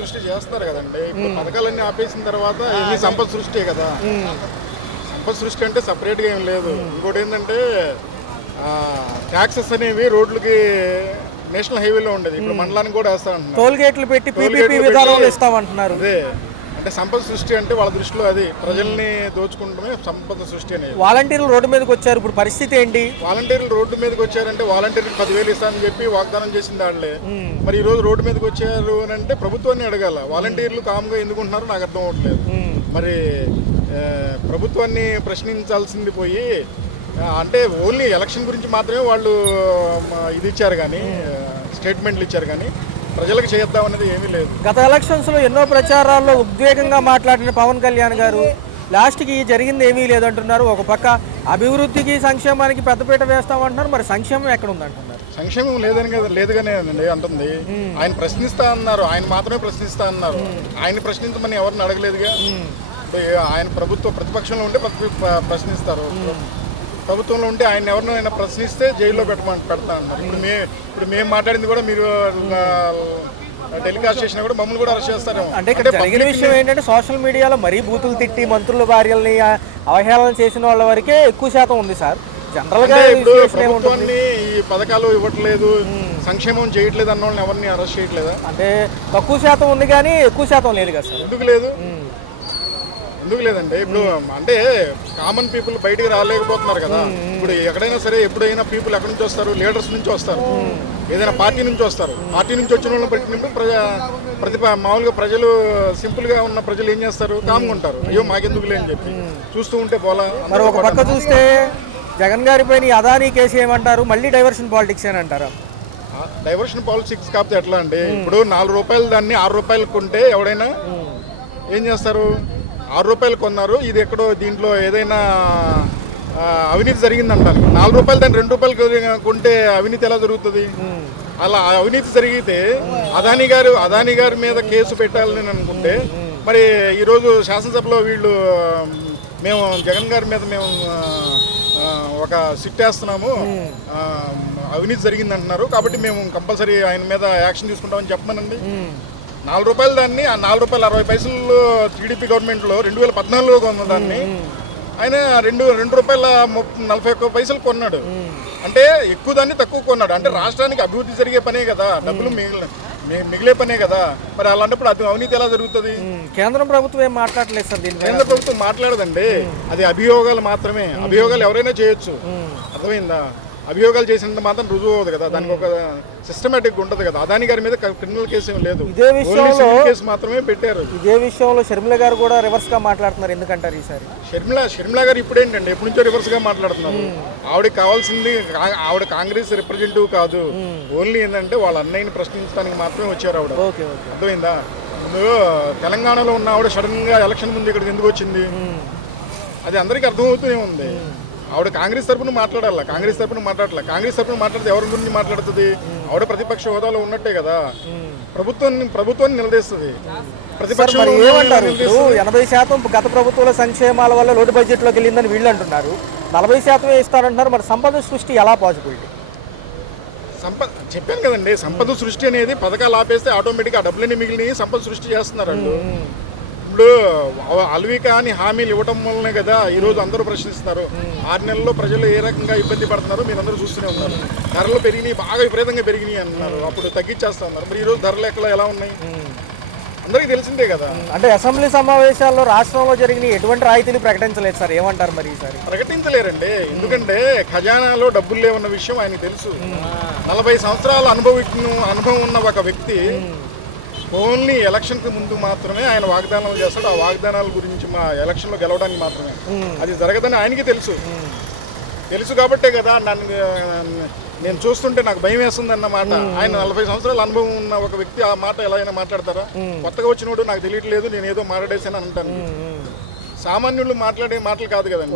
సృష్టి చేస్తారు కదండి. ఇప్పుడు పథకాలన్నీ ఆపేసిన తర్వాత ఇది సంపద సృష్టి కదా. సంపద సృష్టి అంటే సపరేట్గా ఏం లేదు. ఇంకోటి ఏంటంటే ట్యాక్సెస్ అనేవి రోడ్లకి నేషనల్ హైవేలో ఉండేది, ఇప్పుడు మండలానికి కూడా వేస్తా అంటున్నారు. టోల్ గేట్లు పెట్టి పీపీపీ విధానంలో ఇస్తామంటున్నారు. అదే అంటే సంపద సృష్టి అంటే వాళ్ళ దృష్టిలో అది ప్రజల్ని దోచుకుంటమే సంపద సృష్టి అనేది. వాలంటీర్లు రోడ్డు మీదకి వచ్చారు, ఇప్పుడు పరిస్థితి ఏంటి? వాలంటీర్లు రోడ్డు మీదకి వచ్చారంటే వాలంటీర్కి 10,000 ఇస్తానని చెప్పి వాగ్దానం చేసింది వాళ్ళే. మరి ఈ రోజు రోడ్డు మీదకి వచ్చారు అని అంటే ప్రభుత్వాన్ని అడగాల. వాలంటీర్లు కామ్గా ఎందుకుంటున్నారో నాకు అర్థం అవ్వట్లేదు. మరి ప్రభుత్వాన్ని ప్రశ్నించాల్సింది పోయి అంటే ఓన్లీ ఎలక్షన్ గురించి మాత్రమే వాళ్ళు ఇది ఇచ్చారు కానీ స్టేట్మెంట్లు ఇచ్చారు కానీ ప్రజలకు చేద్దాం అనేది ఏమీ లేదు. గత ఎలక్షన్స్లో ఎన్నో ప్రచారాల్లో ఉద్వేగంగా మాట్లాడిన పవన్ కళ్యాణ్ గారు లాస్ట్కి జరిగింది ఏమీ లేదంటున్నారు. ఒక పక్క అభివృద్ధికి సంక్షేమానికి పెద్దపీట వేస్తామంటున్నారు. మరి సంక్షేమం ఎక్కడ ఉందంటున్నారు? సంక్షేమం లేదుగానే అంటుంది. ఆయన ప్రశ్నిస్తా అన్నారు, ఆయన మాత్రమే ప్రశ్నిస్తా అన్నారు. ఆయన ప్రశ్నించమని ఎవరిని అడగలేదుగా. ఆయన ప్రతిపక్షంలో ఉంటే ప్రశ్నిస్తారు, ప్రభుత్వంలో ఉంటే ఆయన ఎవరినైనా ప్రశ్నిస్తే జైల్లో పెడతా అన్నారు. ఇప్పుడు మేము మాట్లాడింది కూడా మీరు టెలికాస్ట్ చేసినా కూడా మమ్మల్ని కూడా అరెస్ట్ చేస్తారు. అంటే ఇక్కడ జరిగిన విషయం ఏంటంటే సోషల్ మీడియాలో మరీ బూతులు తిట్టి మంత్రుల భార్యల్ని అవహేళన చేసిన వాళ్ళ వరకే ఎక్కువ శాతం ఉంది సార్. జనరల్ గా ఇప్పుడు ప్రభుత్వాన్ని ఈ పథకాలు ఇవ్వట్లేదు, సంక్షేమం చేయట్లేదు అన్న వాళ్ళని ఎవరిని అరెస్ట్ చేయట్లేదా? అంటే తక్కువ శాతం ఉంది కానీ ఎక్కువ శాతం లేదు కదా సార్. ఎందుకు లేదండి? ఇప్పుడు అంటే కామన్ పీపుల్ బయటికి రాలేకపోతున్నారు కదా. ఇప్పుడు ఎక్కడైనా సరే ఎప్పుడైనా పీపుల్ ఎక్కడి నుంచి వస్తారు? లీడర్స్ నుంచి వస్తారు, ఏదైనా పార్టీ నుంచి వస్తారు. పార్టీ నుంచి వచ్చిన వాళ్ళని పెట్టినప్పుడు మామూలుగా ప్రజలు సింపుల్గా ఉన్న ప్రజలు ఏం చేస్తారు? కామ్గా ఉంటారు. అయ్యో మాకెందుకులే అని చెప్పి చూస్తూ ఉంటే పోలా. మరి ఒక పక్క చూస్తే జగన్ గారి పైన అదానీ కేసు ఏమంటారు? మళ్ళీ డైవర్షన్ పాలిటిక్స్ అని అంటారా? డైవర్షన్ పాలిటిక్స్ కాకపోతే ఎట్లా అండి? ఇప్పుడు 4 రూపాయలు దాన్ని 6 రూపాయలు కొంటే ఎవడైనా ఏం చేస్తారు? 6 రూపాయలు కొన్నారు, ఇది ఎక్కడో దీంట్లో ఏదైనా అవినీతి జరిగిందంటారు. 4 రూపాయలు దాన్ని 2 రూపాయలు కొంటే అవినీతి ఎలా జరుగుతుంది? అలా అవినీతి జరిగితే అదానీ గారి మీద కేసు పెట్టాలని అనుకుంటే మరి ఈరోజు శాసనసభలో వీళ్ళు మేము జగన్ గారి మీద మేము ఒక సిట్ వేస్తున్నాము, అవినీతి జరిగిందంటున్నారు కాబట్టి మేము కంపల్సరీ ఆయన మీద యాక్షన్ తీసుకుంటామని చెప్పమనండి. 4 రూపాయలు దాన్ని ఆ 4 రూపాయలు 60 పైసలు టీడీపీ గవర్నమెంట్లో 2014లో కొన్న దాన్ని ఆయన 2 రూపాయల 41 పైసలు కొన్నాడు. అంటే ఎక్కువ దాన్ని తక్కువ కొన్నాడు. అంటే రాష్ట్రానికి అభివృద్ధి జరిగే పనే కదా, డబ్బులు మిగిలే పనే కదా. మరి అలాంటప్పుడు అది అవినీతి ఎలా జరుగుతుంది? కేంద్ర ప్రభుత్వం ఏం మాట్లాడలేదు సార్. కేంద్ర ప్రభుత్వం మాట్లాడదండి, అది అభియోగాలు మాత్రమే. అభియోగాలు ఎవరైనా చేయొచ్చు, అర్థమైందా? అభియోగాలు చేసినంత మాత్రం రుజువు అవుతుంది కదా, దానికి ఒక సిస్టమేటిక్ ఉంటుంది కదా. అదానీ గారి మీద క్రిమినల్ కేసు ఏం లేదు, ఇదే విషయంలో కేసు మాత్రమే పెట్టారు. ఇదే విషయంలో షర్మిల గారు కూడా రివర్స్ గా మాట్లాడుతున్నారు. ఎందుకంటారు ఈసారి? షర్మిల గారు ఇప్పుడు ఏంటండి ఎప్పటి నుంచో రివర్స్ గా మాట్లాడుతున్నారు. ఆవిడకి కావాల్సింది, ఆవిడ కాంగ్రెస్ రిప్రజెంటేటివ్ కాదు, ఓన్లీ ఏంటంటే వాళ్ళ అన్నయ్యని ప్రశ్నించడానికి మాత్రమే వచ్చారు ఆవిడ. అర్థమైందా? తెలంగాణలో ఉన్న ఆవిడ సడన్ గా ఎలక్షన్ ముందు ఇక్కడికి ఎందుకు వచ్చింది? అది అందరికీ అర్థమవుతూనే ఉంది. ఆవిడ కాంగ్రెస్ తరఫున మాట్లాడాల, కాంగ్రెస్ తరఫున మాట్లాడితే ఎవరి గురించి మాట్లాడుతుంది? ఆవిడ ప్రతిపక్ష హోదాలో ఉన్నట్టే కదా, ప్రభుత్వాన్ని నిలదీస్తుంది. ప్రతిపక్షం 80% గత ప్రభుత్వాల సంక్షేమాల వల్ల లోటు బడ్జెట్ లోకి వెళ్ళిందని వీళ్ళు అంటున్నారు, 40% ఇస్తారంటున్నారు. మరి సంపద సృష్టి ఎలా పాసిబిలిటీ? చెప్పాను కదండి, సంపద సృష్టి అనేది పథకాలు ఆపేస్తే ఆటోమేటిక్గా డబ్బులన్నీ మిగిలిన సంపద సృష్టి చేస్తున్నారు వాళ్ళు. ఇప్పుడు అల్వికా అని హామీలు ఇవ్వటం వల్లనే కదా ఈరోజు అందరూ ప్రశ్నిస్తారు. 6 నెలల్లో ప్రజలు ఏ రకంగా ఇబ్బంది పడుతున్నారు మీరు అందరూ చూస్తూనే ఉన్నారు. ధరలు పెరిగినాయి, బాగా విపరీతంగా పెరిగినాయి అన్నారు, అప్పుడు తగ్గించేస్తా ఉన్నారు. మరి ఈరోజు ధరలు ఎలా ఉన్నాయి అందరికీ తెలిసిందే కదా. అంటే అసెంబ్లీ సమావేశాల్లో రాష్ట్రంలో జరిగిన ఎటువంటి రాయితీలు ప్రకటించలేదు సార్, ఏమంటారు మరి ఈసారి? ప్రకటించలేరండి, ఎందుకంటే ఖజానాలో డబ్బులు లేవన్న విషయం ఆయనకు తెలుసు. 40 సంవత్సరాల అనుభవం ఉన్న ఒక వ్యక్తి ఓన్లీ ఎలక్షన్కి ముందు మాత్రమే ఆయన వాగ్దానాలు చేస్తాడు. ఆ వాగ్దానాల గురించి మా ఎలక్షన్లో గెలవడానికి మాత్రమే, అది జరగదని ఆయనకి తెలుసు కాబట్టే కదా నేను చూస్తుంటే నాకు భయం వేస్తుంది అన్నమాట. ఆయన 40 సంవత్సరాల అనుభవం ఉన్న ఒక వ్యక్తి ఆ మాట ఎలా అయినా మాట్లాడతారా? కొత్తగా వచ్చినోడు నాకు తెలియట్లేదు నేను ఏదో మాట్లాడేసాను అంటాను. సామాన్యులు మాట్లాడే మాటలు కాదు కదండి.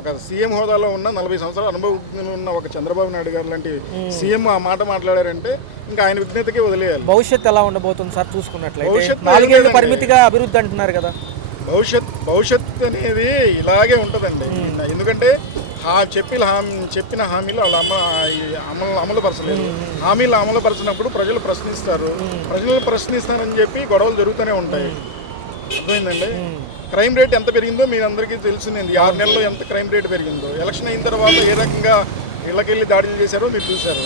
ఒక సీఎం హోదాలో ఉన్న 40 సంవత్సరాల అనుభవం ఉన్న ఒక చంద్రబాబు నాయుడు గారు లాంటి సీఎం ఆ మాట మాట్లాడారంటే ఇంకా ఆయన విజ్ఞతకి వదిలేయాలి. భవిష్యత్తు ఎలా ఉండబోతుంది సార్ చూసుకున్నట్లయితే? 4 ఏళ్ల పరిమితిగా అభివృద్ధి అంటున్నారు కదా. భవిష్యత్ అనేది ఇలాగే ఉంటుందండి. ఎందుకంటే చెప్పిన హామీలు వాళ్ళు అమలుపరచలేదు. హామీలు అమలుపరచినప్పుడు ప్రజలు ప్రశ్నిస్తారు. ప్రజలు ప్రశ్నిస్తారని చెప్పి గొడవలు జరుగుతూనే ఉంటాయి. అర్థమైందండి. క్రైమ్ రేట్ ఎంత పెరిగిందో మీ అందరికీ తెలిసింది. 6 నెలల్లో ఎంత క్రైమ్ రేట్ పెరిగిందో, ఎలక్షన్ అయిన తర్వాత ఏ రకంగా ఇళ్ళకెళ్ళి దాడులు చేశారో మీరు చూశారు.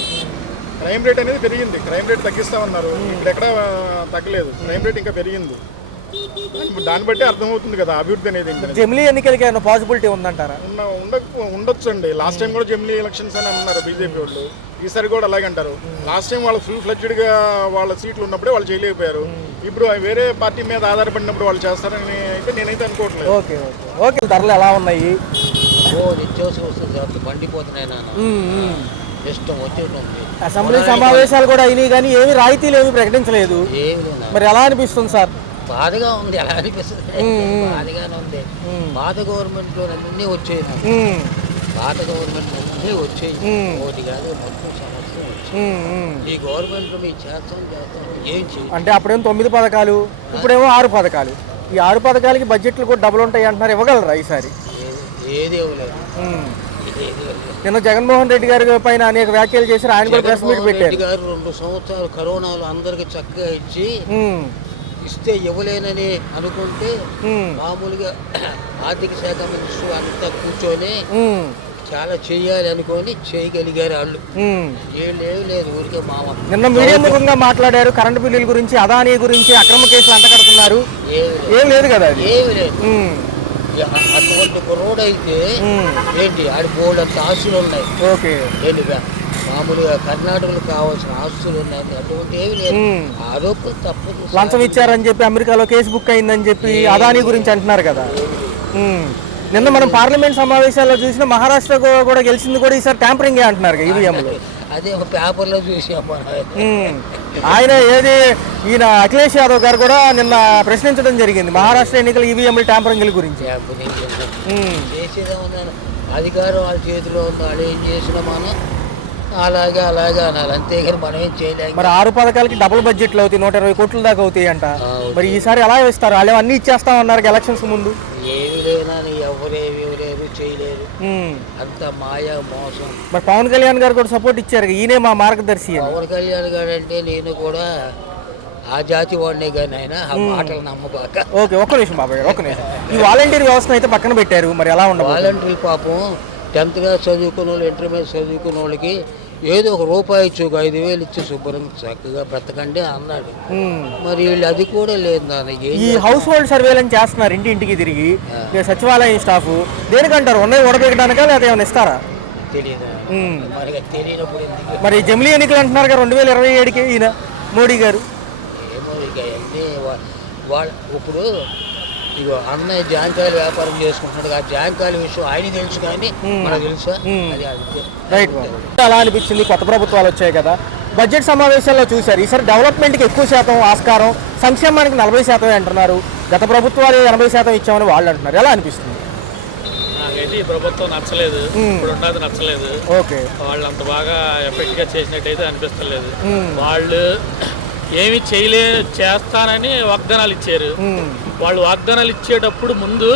క్రైమ్ రేట్ అనేది పెరిగింది. క్రైమ్ రేట్ తగ్గిస్తామన్నారు, ఇప్పుడు ఎక్కడ తగ్గలేదు. క్రైమ్ రేట్ ఇంకా పెరిగింది. దాన్ని బట్టి అర్థమవుతుంది కదా అభివృద్ధి అనేది ఏంటంటే. జమిలీ ఎన్నికలకి ఏమైనా పాసిబిలిటీ ఉందంటారా? ఉండొచ్చు అండి. లాస్ట్ టైం కూడా జమిలీ ఎలక్షన్స్ అని అన్నారు బీజేపీ వాళ్ళు. ఈసారి కూడా అలాగే అంటారు. లాస్ట్ టైం వాళ్ళు ఫుల్ ఫ్లెడ్జ్డ్గా వాళ్ళ సీట్లు ఉన్నప్పుడే వాళ్ళు చేయలేకపోయారు. ఇప్పుడు వేరే పార్టీ మీద ఆధారపడినప్పుడు వాళ్ళు చేస్తారని అయితే నేనైతే అనుకోవట్లేదు. Okay okay okay. ధరలు ఎలా ఉన్నాయి? నిత్యావసర వస్తువులు మండిపోతున్నాయి నాన్న. ఇష్టం వచ్చేటువంటి అసెంబ్లీ సమావేశాలు కూడా అయినాయి కానీ ఏమి రాయితీలు ఏమి ప్రకటించలేదు. మరి ఎలా అనిపిస్తుంది సార్? బాధగా ఉంది. ఎలా అనిపిస్తుంది? బాధగానే ఉంది. పాత గవర్నమెంట్ లో అన్నీ వచ్చాయి. పాత గవర్నమెంట్ అన్నీ వచ్చాయి. ఒకటి కాదు మొత్తం సమస్య వచ్చాయి. ఈ గవర్నమెంట్ మీ చేస్తాం ఏం చేయాలి అంటే అప్పుడేమో 9 పథకాలు, ఇప్పుడేమో 6 పథకాలు. ఈ 6 పథకాలకి బడ్జెట్లు కూడా డబుల్ ఉంటాయి అంటున్నారు. ఇవ్వగలరా ఈసారి? ఏది ఇవ్వలేదు. నిన్న జగన్మోహన్ రెడ్డి గారి పైన అనేక వ్యాఖ్యలు చేశారు. ఆయన కూడా ప్రెస్ మీట్ పెట్టారు. గారు 2 సంవత్సరాలు కరోనాలో అందరికి చక్కగా ఇస్తే ఇవ్వలేనని అనుకుంటే మామూలుగా ఆర్థిక శాఖ మినిస్టర్ అంతా కూర్చొని చాలా చెయ్యాలి అనుకొని చేయగలిగారు వాళ్ళు. ఏం లేదు ఊరికే మామ. నిన్న మీడియా ముఖంగా మాట్లాడారు. కరెంటు బిల్లుల గురించి, అదానీ గురించి అక్రమ కేసులు అంటగడుతున్నారు. ఏం లేదు కదా? ఏమి లేదు. అటువంటి రోడ్ అయితే ఏంటి ఆడి బోర్డు అంత ఆస్తులు ఉన్నాయి. ఓకే. ఏంటిగా మామూలుగా కర్ణాటకలో కావాల్సిన ఆస్తులు ఉన్నాయి. అటువంటి ఏమి లేదు. ఆరోపణలు తప్పదు. లంచం ఇచ్చారని చెప్పి అమెరికాలో కేసు బుక్ అయిందని చెప్పి అదానీ గురించి అంటున్నారు కదా. నిన్న మనం పార్లమెంట్ సమావేశాల్లో చూసిన మహారాష్ట్ర కూడా గెలిచింది కూడా ఈసారి ట్యాంపరింగ్ అంటున్నారు ఈవీఎంలో. అదే ఒక పేపర్లో చూసాము. ఆయన ఈయన అఖిలేష్ యాదవ్ గారు కూడా నిన్న ప్రశ్నించడం జరిగింది మహారాష్ట్ర ఎన్నికల ఈవీఎంల ట్యాంపరింగ్ గురించి. చేసేదేమన్నా అధికారం వాళ్ళ చేతిలో ఉంది. వాళ్ళు ఏం చేసినా మనం అలాగే అనాలి, అంతేగాని మనం ఏం చేయలేము. మరి 6 పథకాలకి డబుల్ బడ్జెట్లు అవుతాయి, 120 కోట్ల దాకా అవుతాయి అంట. మరి ఈసారి ఎలా ఇస్తారు? వాళ్ళు అన్ని ఇచ్చేస్తామన్నారు ఎలక్షన్స్ ముందు. ఏమి లేనా ఎవరేమి లేరు, చేయలేరు. అంత మాయా మోసం. మరి పవన్ కళ్యాణ్ గారు కూడా సపోర్ట్ ఇచ్చారు. ఈయనే మా మార్గదర్శి. పవన్ కళ్యాణ్ గారు అంటే నేను కూడా ఆ జాతి వాడినే కానీ ఆయన ఆ మాటలు నమ్మబాక. ఓకే, ఒక్క నిమిషం బాబాయ్, ఒక్క నిమిషం. ఈ వాలంటీర్ వ్యవస్థ అయితే పక్కన పెట్టారు, మరి ఎలా ఉండదు? వాలంటీర్ పాపం 10th క్లాస్ చదువుకున్న వాళ్ళు, ఇంటర్మీడియట్ చదువుకున్న వాళ్ళకి ఏదో ఒక రూపాయి ఇచ్చి ఒక 5,000 ఇచ్చి శుభ్రంగా చక్కగా బ్రతకండి అన్నాడు. మరి వీళ్ళు అది కూడా లేదు దానికి. ఈ హౌస్ హోల్డ్ సర్వేలను చేస్తున్నారు ఇంటింటికి తిరిగి సచివాలయం స్టాఫ్. దేనికంటారు? ఉన్నాయి ఓడబెట్టడానికా లేదా ఏమైనా ఇస్తారా? తెలియదు. మరి తెలియనప్పుడు మరి జమిలీ ఎన్నికలు అంటున్నారు 2027కి ఈయన మోడీ గారు. ఏమో ఇక అన్నీ వాళ్ళు ఇప్పుడు ఇగో అన్నయ్య జాంకాయలు వ్యాపారం చేసుకుంటున్నాడు. ఆ జాంకాయల విషయం ఆయన తెలుసు కానీ మనకు తెలుసా? రైట్. అలా అనిపించింది. కొత్త ప్రభుత్వాలు వచ్చాయి కదా, బడ్జెట్ సమావేశాల్లో చూశారు. ఈసారి డెవలప్మెంట్కి ఎక్కువ శాతం ఆస్కారం, సంక్షేమానికి 40% అంటున్నారు. గత ప్రభుత్వాలు 80% ఇచ్చామని వాళ్ళు అంటున్నారు. ఎలా అనిపిస్తుంది? నాకైతే ఈ ప్రభుత్వం నచ్చలేదు. ఇప్పుడు ఉన్నది నచ్చలేదు. ఓకే. వాళ్ళు అంత బాగా ఎఫెక్ట్గా చేసినట్టయితే అనిపిస్తలేదు. వాళ్ళు ఏమి చేస్తానని వాగ్దానాలు ఇచ్చారు. వాళ్ళు వాగ్దానాలు ఇచ్చేటప్పుడు ముందు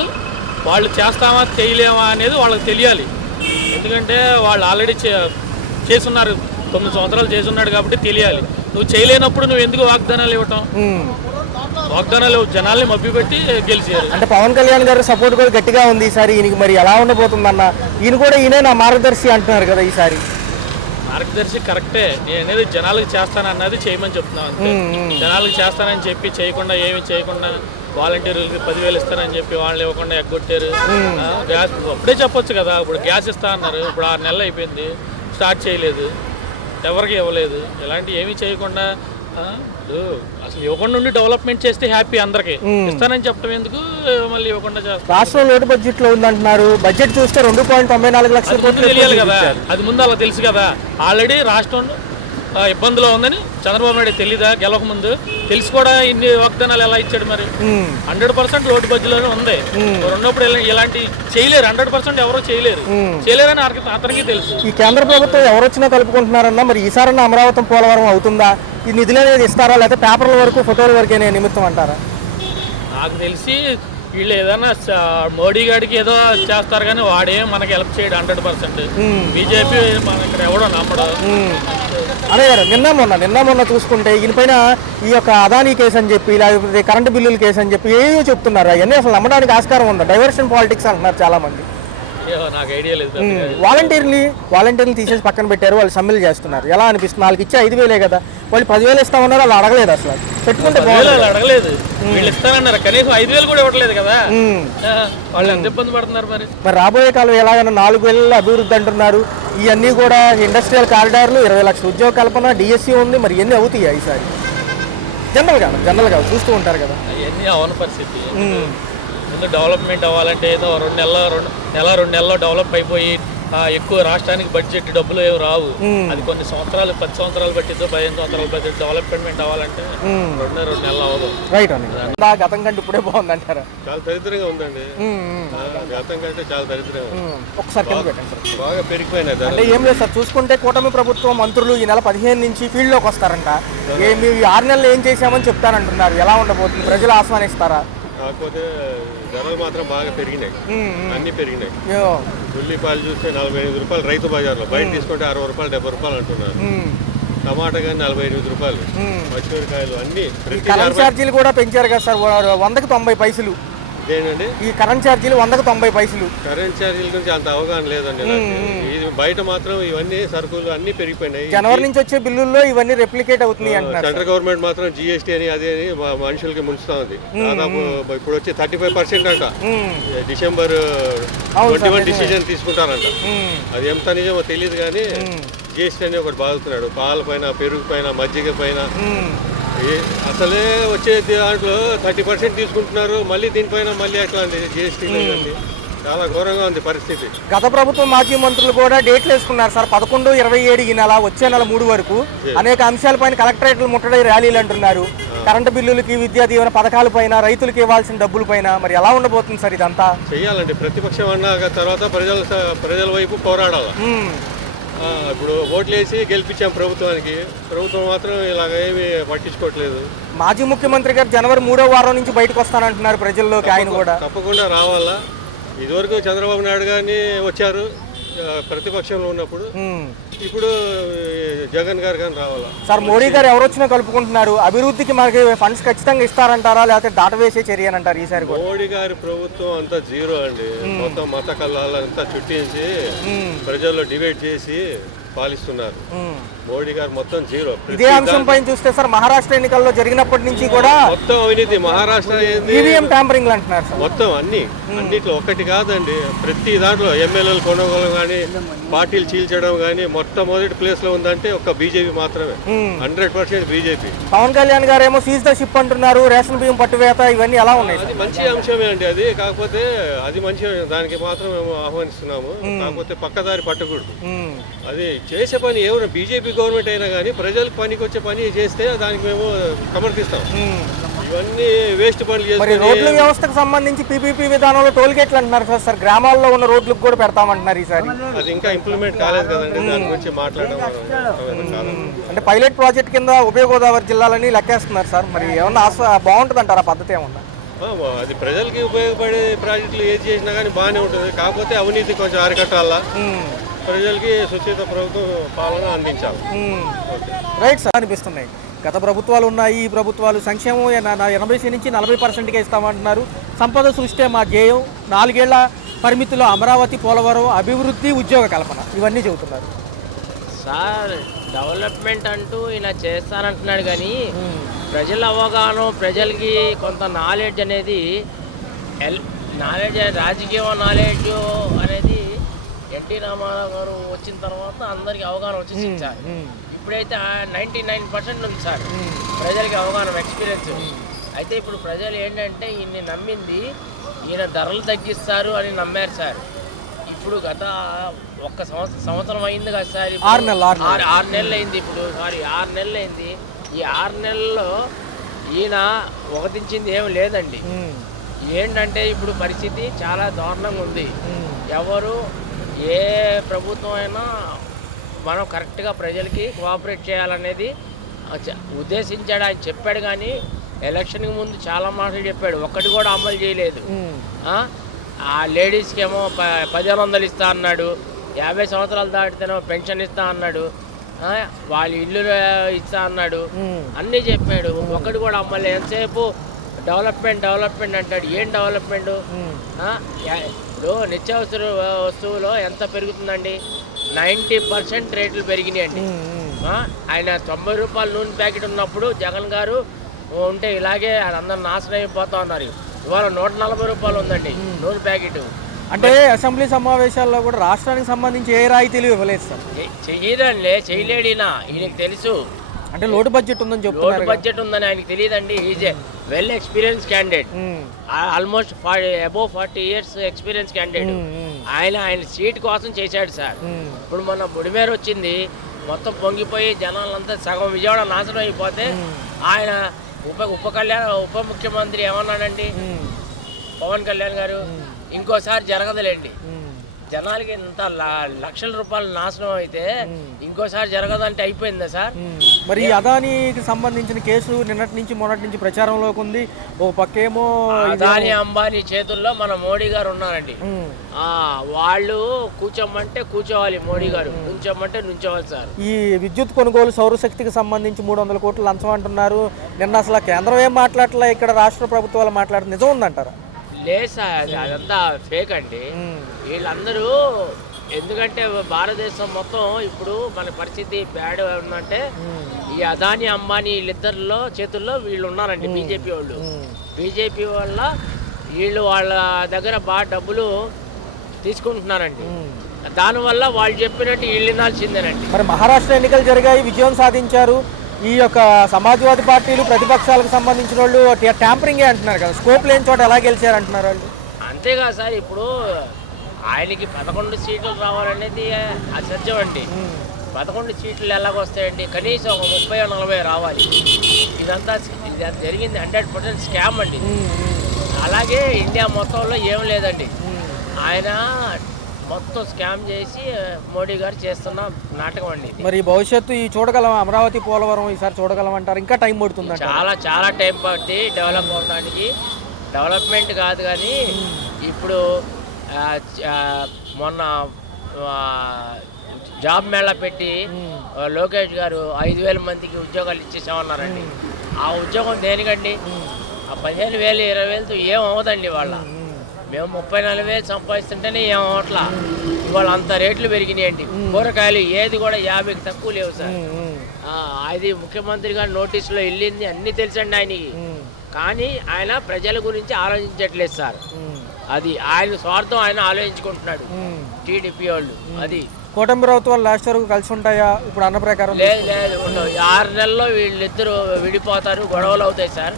వాళ్ళు చేస్తామా చేయలేమా అనేది వాళ్ళకి తెలియాలి. ఎందుకంటే వాళ్ళు ఆల్రెడీ చేసున్నారు, 9 సంవత్సరాలు చేసున్నాడు కాబట్టి తెలియాలి. నువ్వు చేయలేనప్పుడు నువ్వు ఎందుకు వాగ్దానాలు ఇవ్వటం? వాగ్దానాలు జనాల్ని మభ్యపెట్టి గెలిచారు. అంటే పవన్ కళ్యాణ్ గారి సపోర్ట్ కూడా గట్టిగా ఉంది ఈసారి. ఈయనకి మరి ఎలా ఉండబోతుందన్న, ఈయన నా మార్గదర్శి అంటున్నారు కదా ఈసారి. మార్గదర్శి కరెక్టే. నేను అనేది జనాలకు చేస్తానన్నది చేయమని చెప్తున్నాను అంతే. జనాలకు చేస్తానని చెప్పి చేయకుండా, ఏమి చేయకుండా వాలంటీర్లకి 10,000 ఇస్తానని చెప్పి వాళ్ళని ఇవ్వకుండా ఎగ్గొట్టారు. గ్యాస్ అప్పుడే చెప్పొచ్చు కదా. ఇప్పుడు గ్యాస్ ఇస్తా అన్నారు, ఇప్పుడు 6 నెలలు అయిపోయింది, స్టార్ట్ చేయలేదు, ఎవరికి ఇవ్వలేదు. ఇలాంటివి ఏమీ చేయకుండా అసలు ఇవ్వకుండా ఉండి డెవలప్మెంట్ చేస్తే హ్యాపీ అందరికి. ఇస్తానని చెప్పడం ఎందుకు, మళ్ళీ ఇవ్వకుండా చేస్తారు. రాష్ట్రం లోటు బడ్జెట్ లో ఉందంటున్నారు. బడ్జెట్ చూస్తే 2.94 లక్షల కోట్లు తెలియాలి కదా. అది ముందు అలా తెలుసు కదా. ఆల్రెడీ రాష్ట్రం ఇబ్బందిలో ఉందని చంద్రబాబు నాయుడు తెలీదా? గెలవక ముందు తెలిసి కూడా ఇన్ని వాగ్దానాలు ఎలా ఇచ్చాడు? మరి 100% లోటు బడ్జెట్లోనే ఉంది. ఉన్నప్పుడు ఇలాంటి చేయలేరు. 100% ఎవరో చేయలేరని అతనికి తెలుసు. ఈ కేంద్ర ప్రభుత్వం ఎవరొచ్చినా కలుపుకుంటున్నారన్నా, మరి ఈసారన్నా అమరావతి పోలవరం అవుతుందా? ఈ నిధులు అనేది ఇస్తారా, లేకపోతే పేపర్ల వరకు ఫోటోల వరకే నిమిత్తం అంటారా? నాకు తెలిసి వీళ్ళు ఏదైనా మోడీ గారికి ఏదో చేస్తారు కానీ వాడేం మనకి హెల్ప్ చేయడు 100%. బీజేపీ మనకి ఎవడో నమ్మడు. అదే గారు నిన్న మొన్న చూసుకుంటే దీనిపైన ఈ యొక్క అదానీ కేసు అని చెప్పి లేకపోతే కరెంటు బిల్లుల కేసు అని చెప్పి ఏవో చెప్తున్నారు. అవన్నీ అసలు నమ్మడానికి ఆస్కారం ఉందా? డైవర్షన్ పాలిటిక్స్ అంటున్నారు చాలా మంది. నాకు ఐడియా లేదు. వాలంటీర్ని తీసేసి పక్కన పెట్టారు, వాళ్ళు సమ్మెలు చేస్తున్నారు. ఎలా అనిపిస్తుంది? వాళ్ళకి ఇచ్చే 5,000 కదా, వాళ్ళు 10,000 ఇస్తామన్నారు, వాళ్ళు అడగలేదు అసలు. పెట్టుకుంటే అడగలేదు, వీళ్ళు ఇస్తానన్నారు, కనీసం 5,000 కూడా ఇవ్వట్లేదు కదా. వాళ్ళు ఎంత ఇబ్బంది పడుతున్నారు మరి. రాబోయే కాలం ఎలాగైనా 4,000 అభివృద్ధి అంటున్నారు. ఇవన్నీ కూడా ఇండస్ట్రియల్ కారిడార్లు, 20 లక్షల ఉద్యోగ కల్పన, డిఎస్సి ఉంది. మరి ఇవన్నీ అవుతాయి ఈసారి? జనరల్గా చూస్తూ ఉంటారు కదా. అవన్నీ అవన పరిస్థితి. ముందు డెవలప్మెంట్ అవ్వాలంటే ఏదో 2 నెలల్లో డెవలప్ అయిపోయి ఎక్కువ రాష్ట్రానికి బడ్జెట్ డబ్బులు ఏమి రావు. అది కొన్ని సంవత్సరాలు 10 సంవత్సరాలు పట్టిద్దో 15 సంవత్సరాలు పట్టిద్దో డెవలప్మెంట్ అవ్వాలంటే 2 నెలలు అవ్వదు. రైట్ అండి. గతం కంటే ఇప్పుడే బాగుందంటారా? చాలా దరిద్రంగా ఉందండి. గతం కంటే చాలా దరిద్రంగా ఒకసారి కింద పెట్టండి సార్. బాగా పెరిగిపోయినాయి. అంటే ఏం లేదు సార్, చూసుకుంటే కూటమి ప్రభుత్వం మంత్రులు ఈ నెల 15 నుంచి ఫీల్డ్లోకి వస్తారంట. మేము 6 నెలలు ఏం చేశామని చెప్తానంటున్నారు. ఎలా ఉండబోతుంది? ప్రజలు ఆహ్వానిస్తారా? కాకపోతే ధరలు మాత్రం బాగా పెరిగినాయి, అన్ని పెరిగినాయి. ఉల్లిపాయలు చూస్తే 45 రూపాయలు రైతు బజార్లో, బయట తీసుకుంటే 60 రూపాయలు 70 రూపాయలు అంటున్నారు. టమాటా కానీ 48 రూపాయలు, పచ్చిమిరకాయలు అన్ని. కరెంట్ ఛార్జీలు కూడా పెంచారు కదా సార్, 100కి 90 పైసలు. ఇదేనండి ఈ కరెంట్ ఛార్జీలు 100కి 90 పైసలు. కరెంట్ ఛార్జీల గురించి అంత అవగాహన లేదండి. ఇది బయట మాత్రం ఇవన్నీ సరుకులు అన్ని పెరిగిపోయినాయి. జనవరి నుంచి వచ్చే బిల్లుల్లో ఇవన్నీ రెప్లికేట్ అవుతున్నాయి అంటున్నారు. సెంట్రల్ గవర్నమెంట్ మాత్రం జిఎస్టీ అని అదే అని మనుషులకి ముంచుతా ఉంది. దాదాపు ఇప్పుడు వచ్చి 35% అంట. డిసెంబర్ 21 డిసిజన్ తీసుకుంటారంట. అది ఎంత నిజమో తెలియదు కానీ జిఎస్టీ అని ఒకటి బాగుతున్నాడు. పాల పైన, పెరుగు పైన, మజ్జిగ పైన. అసలే వచ్చే దాంట్లో 30% తీసుకుంటున్నారు. మళ్ళీ దీనిపైన మళ్ళీ ఎట్లా అండి జిఎస్టీ? చాలా ఘోరంగా ఉంది పరిస్థితి. గత ప్రభుత్వం మాజీ మంత్రులు కూడా డేట్లు వేసుకున్నారు సార్, 11, 27 ఈ నెల, వచ్చే నెల 3 వరకు అనేక అంశాలపైన కలెక్టరేట్లు ముట్టడి ర్యాలీలు అంటున్నారు. కరెంటు బిల్లులకి, విద్యా దీవెన పథకాల పైన, రైతులకు ఇవ్వాల్సిన డబ్బుల పైన. మరి ఎలా ఉండబోతుంది సార్ ఇదంతా? చెయ్యాలండి. ప్రతిపక్షం అన్నాక తర్వాత ప్రజల వైపు పోరాడాలి. ఇప్పుడు ఓట్లు వేసి గెలిపించాం ప్రభుత్వానికి, ప్రభుత్వం మాత్రం ఇలాగ ఏమి పట్టించుకోవట్లేదు. మాజీ ముఖ్యమంత్రి గారు జనవరి 3వ వారం నుంచి బయటకు వస్తానంటున్నారు ప్రజల్లోకి. ఆయన కూడా తప్పకుండా రావాలా. ఇదివరకు చంద్రబాబు నాయుడు గారిని వచ్చారు ప్రతిపక్షంలో ఉన్నప్పుడు, ఇప్పుడు జగన్ గారు కానీ రావాలా. సార్ మోడీ గారు ఎవరు వచ్చినా కలుపుకుంటున్నారు. అభివృద్ధికి మనకి ఫండ్స్ ఖచ్చితంగా ఇస్తారంటారా, లేకపోతే దాట వేసే చర్య అని అంటారు ఈసారి? మోడీ గారి ప్రభుత్వం అంతా జీరో అండి. మొత్తం మత కల్లాలంతా చుట్టించి ప్రజల్లో డిబేట్ చేసి పాలిస్తున్నారు. మోడీ గారు మొత్తం జీరో. ఇదే అంశం పైన చూస్తే సార్, మహారాష్ట్ర ఎన్నికల్లో జరిగినప్పటి నుంచి కూడా మొత్తం అవినీతి. మహారాష్ట్ర ఈవీఎం ట్యాంపరింగ్ అంటున్నారు సార్. మొత్తం అన్నిట్లో ఒకటి కాదండి. ప్రతి దాంట్లో ఎమ్మెల్యేలు కొనుగోలు కానీ, పార్టీలు చీల్చడం కానీ మొట్టమొదటి ప్లేస్ లో ఉందంటే ఒక్క బీజేపీ మాత్రమే. 100% బీజేపీ. పవన్ కళ్యాణ్ గారు ఏమో సీజ్ ద షిప్ అంటున్నారు. రేషన్ బియ్యం పట్టువేత, ఇవన్నీ ఎలా ఉన్నాయి? అది మంచి అంశమే అండి. అది కాకపోతే అది మంచి, దానికి మాత్రం మేము ఆహ్వానిస్తున్నాము. కాకపోతే పక్కదారి పట్టకూడదు. అది చేసే పని ఎవరు బీజేపీ గవర్నమెంట్ అయినా కానీ ప్రజలకు పనికి వచ్చే పని చేస్తే దానికి మేము సమర్థిస్తాం. ఇవన్నీ వేస్ట్ పనులు చేస్తే. రోడ్ల వ్యవస్థకు సంబంధించి పీపీపీ విధానంలో టోల్ గేట్లు అంటున్నారు సార్, గ్రామాల్లో ఉన్న రోడ్లకు కూడా పెడతామంటున్నారు ఈసారి. అది ఇంకా ఇంప్లిమెంట్ కాలేదు కదండి, దాని గురించి మాట్లాడడం. అంటే పైలట్ ప్రాజెక్ట్ కింద ఉభయ గోదావరి జిల్లాలని లెక్కేస్తున్నారు సార్. మరి ఏమన్నా బాగుంటుంది అంటారా పద్ధతి? ఏమన్నా అది ప్రజలకి ఉపయోగపడే ప్రాజెక్టులు ఏది చేసినా కానీ బాగానే ఉంటుంది. కాకపోతే అవినీతి కొంచెం అరికట్టాలా, ప్రజలకి సుచిత ప్రభుత్వం పాలన అందించాలి. Right sir. అనిపిస్తున్నాయి గత ప్రభుత్వాలు ఉన్నాయి, ఈ ప్రభుత్వాలు సంక్షేమం 80 నుంచి 40%కే ఇస్తామంటున్నారు. సంపద సృష్టి మా ధ్యేయం, 4 ఏళ్ల పరిమితిలో అమరావతి, పోలవరం, అభివృద్ధి, ఉద్యోగ కల్పన, ఇవన్నీ చెబుతున్నారు సార్. డెవలప్మెంట్ అంటూ ఇలా చేస్తానంటున్నాడు కానీ ప్రజల అవగాహన, ప్రజలకి కొంత నాలెడ్జ్ అనేది, రాజకీయ నాలెడ్జ్ అనేది ఎన్టీ రామారావు గారు వచ్చిన తర్వాత అందరికి అవగాహన వచ్చేసి సార్. ఇప్పుడైతే 99% ఉంది సార్ ప్రజలకి అవగాహన, ఎక్స్పీరియన్స్. అయితే ఇప్పుడు ప్రజలు ఏంటంటే ఈయన్ని నమ్మింది, ఈయన ధరలు తగ్గిస్తారు అని నమ్మారు సార్. ఇప్పుడు గత ఒక్క సంవత్సరం అయింది కదా సార్, 6 నెలలు అయింది. ఇప్పుడు 6 నెలలు అయింది. ఈ 6 నెలల్లో ఈయన ఒకటించింది ఏమి లేదండి. ఏంటంటే ఇప్పుడు పరిస్థితి చాలా దారుణంగా ఉంది. ఎవరు ఏ ప్రభుత్వం అయినా మనం కరెక్ట్గా ప్రజలకి కోఆపరేట్ చేయాలనేది ఉద్దేశించాడు, ఆయన చెప్పాడు. కానీ ఎలక్షన్కి ముందు చాలా మాటలు చెప్పాడు, ఒక్కటి కూడా అమలు చేయలేదు. ఆ లేడీస్కి ఏమో 1500 ఇస్తా అన్నాడు, 50 సంవత్సరాలు దాటితేనో పెన్షన్ ఇస్తా అన్నాడు, వాళ్ళ ఇల్లు ఇస్తా అన్నాడు, అన్నీ చెప్పాడు, ఒక్కటి కూడా అమలు. ఎంతసేపు డెవలప్మెంట్ అంటాడు. ఏం డెవలప్మెంట్? ఇప్పుడు నిత్యావసర వస్తువులో ఎంత పెరుగుతుందండి? 90% రేట్లు పెరిగినాయండి. ఆయన 90 రూపాయల నూనె ప్యాకెట్ ఉన్నప్పుడు జగన్ గారు ఉంటే ఇలాగే అందరు నాశనం అయిపోతా ఉన్నారు. ఇవాళ 140 రూపాయలు ఉందండి నూనె ప్యాకెట్. అంటే అసెంబ్లీ సమావేశాల్లో కూడా రాష్ట్రానికి సంబంధించి ఏ రాయితీలు ఇవ్వలేదు సార్. చేయలేడినా ఈయనకి తెలుసు. అంటే లోటు బడ్జెట్ ఉందని చెప్తున్నారు. లోటు బడ్జెట్ ఉందని ఆయనకి తెలియదండి. Is a well experience candidate, almost above 40 years experience candidate. ఆయన సీట్ కోసం చేశాడు సార్. ఇప్పుడు మొన్న బుడిమేర వచ్చింది, మొత్తం పొంగిపోయి జనాలంతా సగం విజయవాడ నాశనం అయిపోతే ఆయన ఉప ముఖ్యమంత్రి ఏమన్నాడండి పవన్ కళ్యాణ్ గారు, ఇంకోసారి జరగదులేండి, జనాలకి ఇంత లక్షల రూపాయలు నాశనం అయితే ఇంకోసారి జరగదంటే అయిపోయిందా సార్? మరి అదానికి సంబంధించిన కేసు మొన్నటి నుంచి ప్రచారంలోకి ఉంది. ఓ పక్కేమో అదాని అంబానీ చేతుల్లో మన మోడీ గారు ఉన్నారండి. వాళ్ళు కూర్చోమంటే కూర్చోవాలి, మోడీ గారు నుంచోమంటే నుంచోవాలి సార్. ఈ విద్యుత్ కొనుగోలు సౌరశక్తికి సంబంధించి 300 కోట్లు లంచం అంటున్నారు. నిన్న అసలు కేంద్రం ఏం మాట్లాడలే, ఇక్కడ రాష్ట్ర ప్రభుత్వాలు మాట్లాడుతుంది, నిజం ఉందంటారా? లేదు సార్, అదంతా ఫేక్ అండి. వీళ్ళందరూ ఎందుకంటే భారతదేశం మొత్తం ఇప్పుడు మన పరిస్థితి బ్యాడ్ ఉందంటే ఈ అదాని అంబానీ వీళ్ళిద్దరిలో చేతుల్లో వీళ్ళు ఉన్నారండి. బీజేపీ వల్ల వీళ్ళు వాళ్ళ దగ్గర బాగా డబ్బులు తీసుకుంటున్నారండి. దానివల్ల వాళ్ళు చెప్పినట్టు వీళ్ళు వినాల్సిందేనండి. మరి మహారాష్ట్ర ఎన్నికలు జరిగాయి, విజయం సాధించారు. ఈ యొక్క సమాజ్వాదీ పార్టీలు ప్రతిపక్షాలకు సంబంధించిన వాళ్ళు ట్యాంపరింగే అంటున్నారు కదా, స్కోప్ లేని చోట ఎలా గెలిచారు అంటున్నారు వాళ్ళు. అంతేకాదు సార్, ఇప్పుడు ఆయనకి 11 సీట్లు రావాలనేది అసత్యం అండి. 11 సీట్లు ఎలాగొస్తాయండి? కనీసం ఒక 30-40 రావాలి. ఇదంతా జరిగింది 100% స్కామ్ అండి. అలాగే ఇండియా మొత్తంలో ఏం లేదండి, ఆయన మొత్తం స్కామ్ చేసి మోడీ గారు చేస్తున్న నాటకం అండి. మరి భవిష్యత్తు ఈ చూడగలం, అమరావతి పోలవరం ఈసారి చూడగలం అంటారు? ఇంకా టైం పడుతుంది? చాలా టైం పడుతుంది డెవలప్ అవడానికి. డెవలప్మెంట్ కాదు కానీ ఇప్పుడు మొన్న జాబ్ మేళా పెట్టి లోకేష్ గారు 5000 మందికి ఉద్యోగాలు ఇచ్చేసామన్నారండి. ఆ ఉద్యోగం దేనికండి? ఆ 15,000 20,000తో ఏం అవ్వదండి. వాళ్ళ మేము 34,000 సంపాదిస్తుంటేనే ఏం అవ్వట్లా. ఇవాళ అంత రేట్లు పెరిగినాయండి. కూరగాయలు ఏది కూడా 50కి తక్కువ లేవు సార్. అది ముఖ్యమంత్రి గారు నోటీసులో వెళ్ళింది, అన్నీ తెలుసండి ఆయనకి. కానీ ఆయన ప్రజల గురించి ఆలోచించట్లేదు సార్. అది ఆయన స్వార్థం ఆయన ఆలోచించుకుంటున్నాడు టీడీపీ వాళ్ళు. అది కూటమి ప్రభుత్వాలు లాస్ట్ వరకు కలిసి ఉంటాయా ఇప్పుడు అన్న ప్రకారం? లేదు ఉండవు. 6 నెలల్లో వీళ్ళిద్దరు విడిపోతారు, గొడవలు అవుతాయి సార్.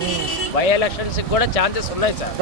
బై ఎలక్షన్స్కి కూడా ఛాన్సెస్ ఉన్నాయి సార్.